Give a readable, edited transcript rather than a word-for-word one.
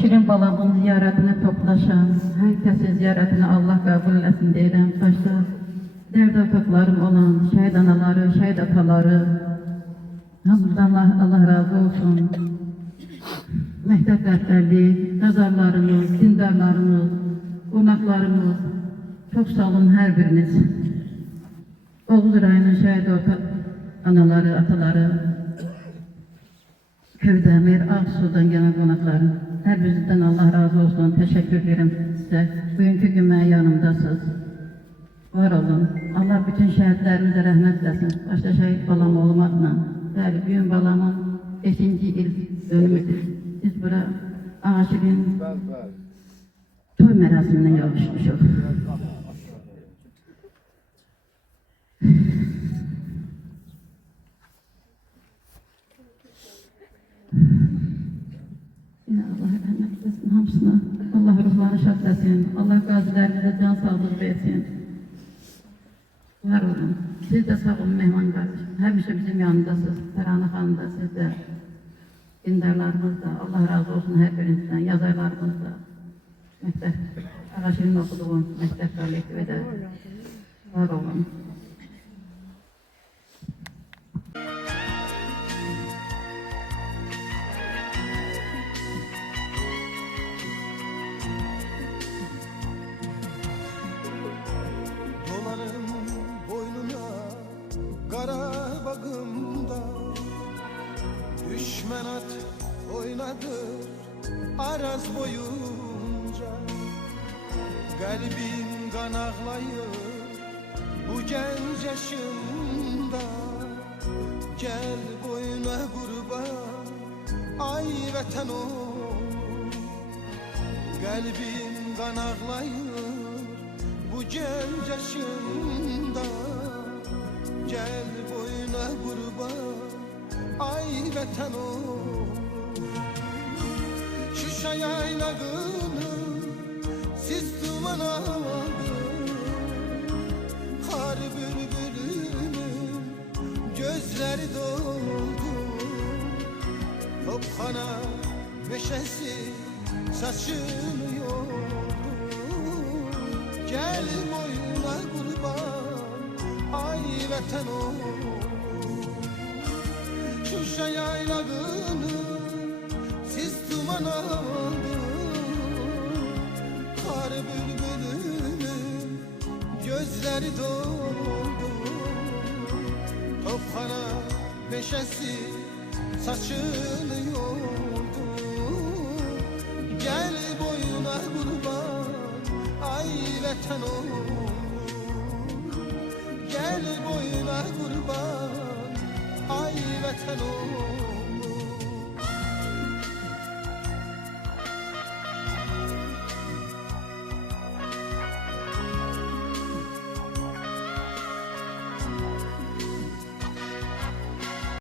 Şirin balamın ziyaretine toplaşan, herkesin ziyaretini Allah kabul etsin deyirəm. Başta dərd ortaklarım olan şəhid anaları, şəhid ataları, hamıdan Allah razı olsun. Məktəb rəhbərliyi, nəzarlarımız, dindarlarımız, qonaqlarımız, çok sağ olun hər biriniz. Oğuz rayonun şəhid ortak anaları, ataları, Kövdəmir, Ağsu'dan gelen qonaqları, hər birinizdən Allah razı olsun, teşekkür ederim size. Bugünkü gün mənim yanımdasınız. Var olun. Allah bütün şəhidlərimizə rəhmət eləsin. Başta şəhid balam olmaqla. Bəli, bugün balamın 5-ci il dönümüdür. Biz bura Ağaşirin toy mərasimindən yavuşmuşuq. Allah rahmet eylesin hamısına. Allah ruhlarını şad etsin. Allah qazilərimize can sağlığı versin. Var olun. Siz de sağ olun mehman kardeşim. Həmişə bizim yanındasınız. Tərana xanım da, siz de, dindarlarımız da. Allah razı olsun hər birinizdən. Yazarlarımız da. Məktəb, Ağaşirin okuduğum məktəb kollektivi de. Var olun. Karabağımda düşman at oynadı Araz boyunca. Kalbim kan ağlayır bu genç yaşımda. Gel boyuna kurban ay vatan ol. Kalbim kan ağlayır bu genç yaşımda. Gel boyuna kurban ay vatan ol. Şuşa yaylağını siz duman aldı. Kar bülbülünün gözleri doldu. Topxana meşesi saçını yordu. Gel boyuna kurban ay vatan ol. Şuşa yaylağını siz duman aldı. Kar bülbülünün gözleri doldu. Topxana meşesi saçını yordu. Gel boyuna kurban ay vatan ol. Gel boyuna kurban ay vatan ol.